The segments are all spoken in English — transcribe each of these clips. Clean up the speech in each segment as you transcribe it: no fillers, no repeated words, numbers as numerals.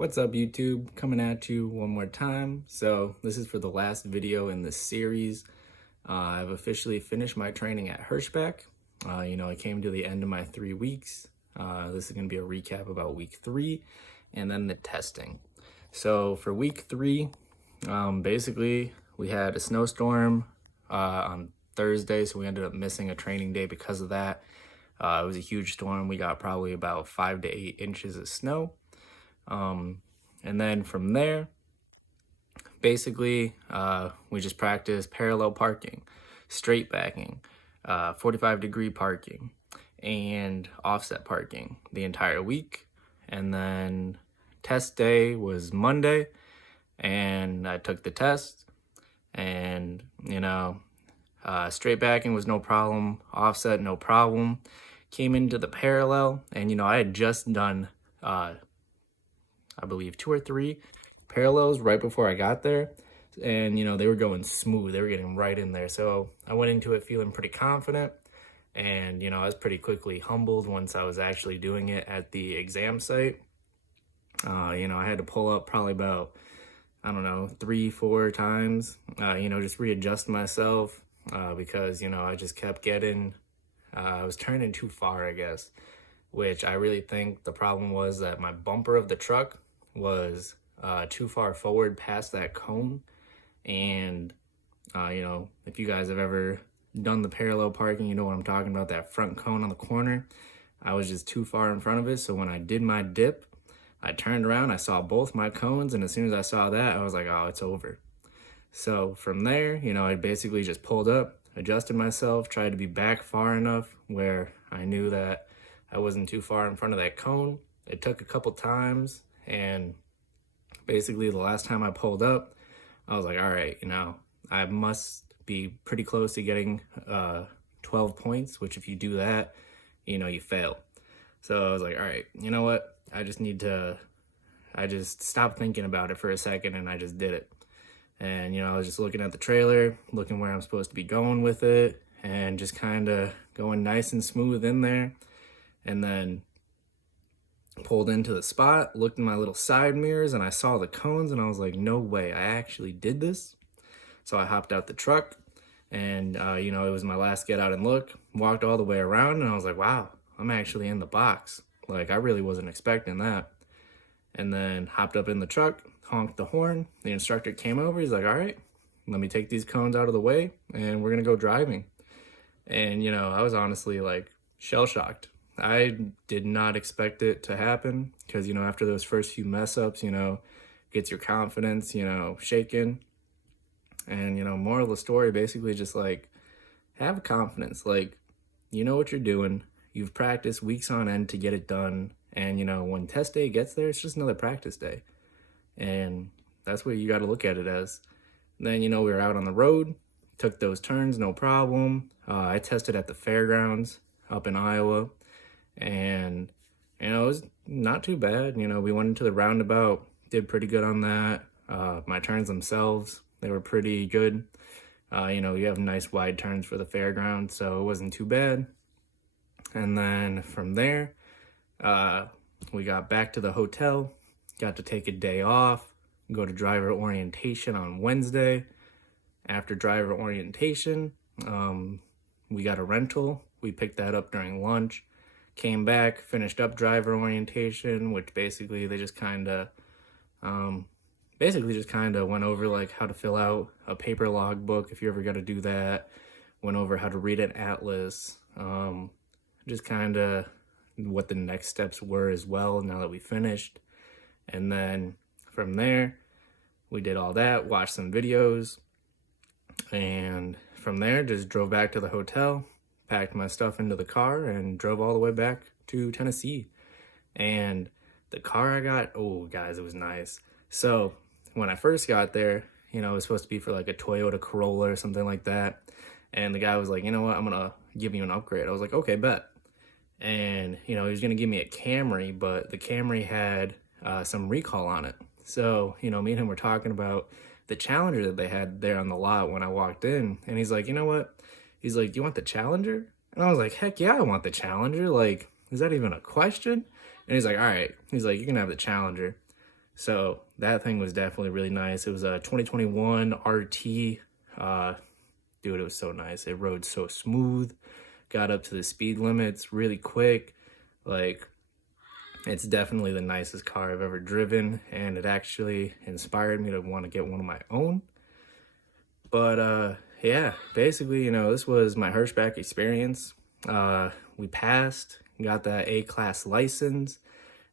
What's up, YouTube? Coming at you one more time. So this is for the last video in this series. I've officially finished my training at Hirschbach. I came to the end of my 3 weeks. This is going to be a recap about week 3 and then the testing. So for week 3, basically we had a snowstorm on Thursday, so we ended up missing a training day because of that. It was a huge storm. We got probably about 5 to 8 inches of snow. And then from there, basically, we just practiced parallel parking, straight backing, 45-degree parking, and offset parking the entire week. And then test day was Monday, and I took the test, and, straight backing was no problem, offset, no problem. Came into the parallel, and, I had just done, I believe 2 or 3 parallels right before I got there, and they were going smooth. They were getting right in there, so I went into it feeling pretty confident, and I was pretty quickly humbled once I was actually doing it at the exam site. I had to pull up probably about 3-4 times, just readjust myself, because I just kept getting I was turning too far, I guess, which I really think the problem was that my bumper of the truck was too far forward past that cone. And if you guys have ever done the parallel parking, you know what I'm talking about, that front cone on the corner. I was just too far in front of it, so when I did my dip, I turned around, I saw both my cones, and as soon as I saw that, I was like, oh, it's over. So from there, I basically just pulled up, adjusted myself, tried to be back far enough where I knew that I wasn't too far in front of that cone. It took a couple times, and basically the last time I pulled up, I was like, all right, I must be pretty close to getting 12 points, which if you do that, you fail. So I was like, all right, you know what? I just stopped thinking about it for a second, and I just did it. And, I was just looking at the trailer, looking where I'm supposed to be going with it, and just kind of going nice and smooth in there. And then pulled into the spot, looked in my little side mirrors, and I saw the cones, and I was like, no way, I actually did this. So I hopped out the truck, and, it was my last get out and look, walked all the way around, and I was like, wow, I'm actually in the box. Like, I really wasn't expecting that. And then hopped up in the truck, honked the horn. The instructor came over. He's like, all right, let me take these cones out of the way, and we're going to go driving. And, I was honestly like shell-shocked. I did not expect it to happen because, after those first few mess ups, gets your confidence, shaken. And, moral of the story, basically just like, have confidence. Like, you know what you're doing. You've practiced weeks on end to get it done. And, when test day gets there, it's just another practice day. And that's what you got to look at it as. And then, we were out on the road, took those turns, no problem. I tested at the fairgrounds up in Iowa. And, it was not too bad. We went into the roundabout, did pretty good on that. My turns themselves, they were pretty good. You have nice wide turns for the fairgrounds, so it wasn't too bad. And then from there, we got back to the hotel, got to take a day off, go to driver orientation on Wednesday. After driver orientation, we got a rental. We picked that up during lunch, came back, finished up driver orientation, which basically they just kind of went over like how to fill out a paper logbook if you ever got to do that, went over how to read an atlas, just kind of what the next steps were as well now that we finished. And then from there, we did all that, watched some videos, and from there just drove back to the hotel, packed my stuff into the car, and drove all the way back to Tennessee. And the car I got, oh guys, it was nice. So when I first got there, it was supposed to be for like a Toyota Corolla or something like that. And the guy was like, you know what, I'm gonna give you an upgrade. I was like, okay, bet. And, he was going to give me a Camry, but the Camry had some recall on it. So, me and him were talking about the Challenger that they had there on the lot when I walked in. And he's like, you know what? He's like, do you want the Challenger? And I was like, heck yeah, I want the Challenger. Like, is that even a question? And he's like, all right. He's like, you can have the Challenger. So that thing was definitely really nice. It was a 2021 RT. Dude, it was so nice. It rode so smooth, got up to the speed limits really quick. Like, it's definitely the nicest car I've ever driven, and it actually inspired me to want to get one of my own. But yeah, basically, this was my Hirschbach experience. We passed, got that A-class license.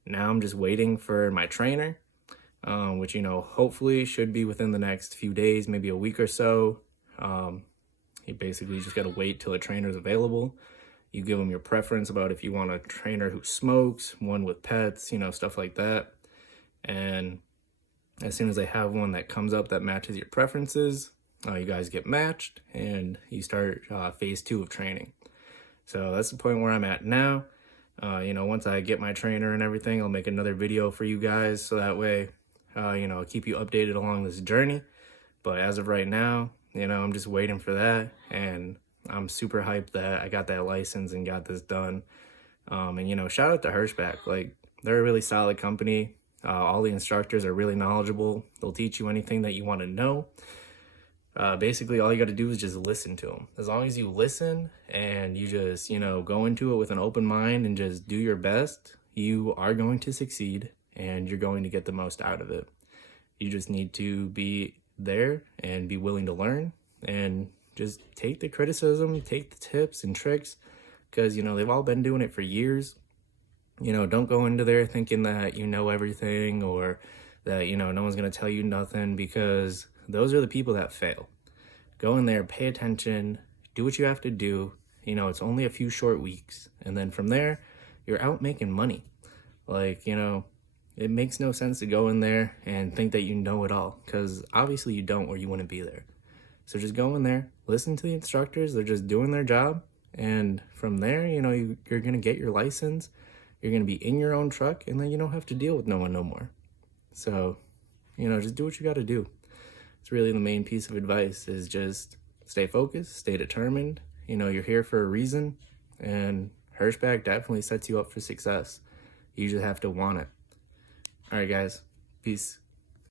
Now I'm just waiting for my trainer, which, hopefully should be within the next few days, maybe a week or so. You basically just got to wait till a trainer is available. You give them your preference about if you want a trainer who smokes, one with pets, stuff like that. And as soon as they have one that comes up that matches your preferences, you guys get matched and you start phase 2 of training. So that's the point where I'm at now. Once I get my trainer and everything, I'll make another video for you guys. So that way, I'll keep you updated along this journey. But as of right now, I'm just waiting for that. And I'm super hyped that I got that license and got this done. And shout out to Hirschbach. Like, they're a really solid company. All the instructors are really knowledgeable. They'll teach you anything that you want to know. Basically, all you got to do is just listen to them. As long as you listen and you just, go into it with an open mind and just do your best, you are going to succeed and you're going to get the most out of it. You just need to be there and be willing to learn and just take the criticism, take the tips and tricks, because, they've all been doing it for years. Don't go into there thinking that you know everything or that, no one's going to tell you nothing, because those are the people that fail. Go in there, pay attention, do what you have to do. It's only a few short weeks. And then from there, you're out making money. Like, it makes no sense to go in there and think that you know it all, because obviously you don't, or you wouldn't be there. So just go in there, listen to the instructors. They're just doing their job. And from there, you're going to get your license. You're going to be in your own truck, and then you don't have to deal with no one no more. So, just do what you got to do. It's really the main piece of advice, is just stay focused, stay determined. You're here for a reason, and Hirschbach definitely sets you up for success. You just have to want it. All right, guys. Peace.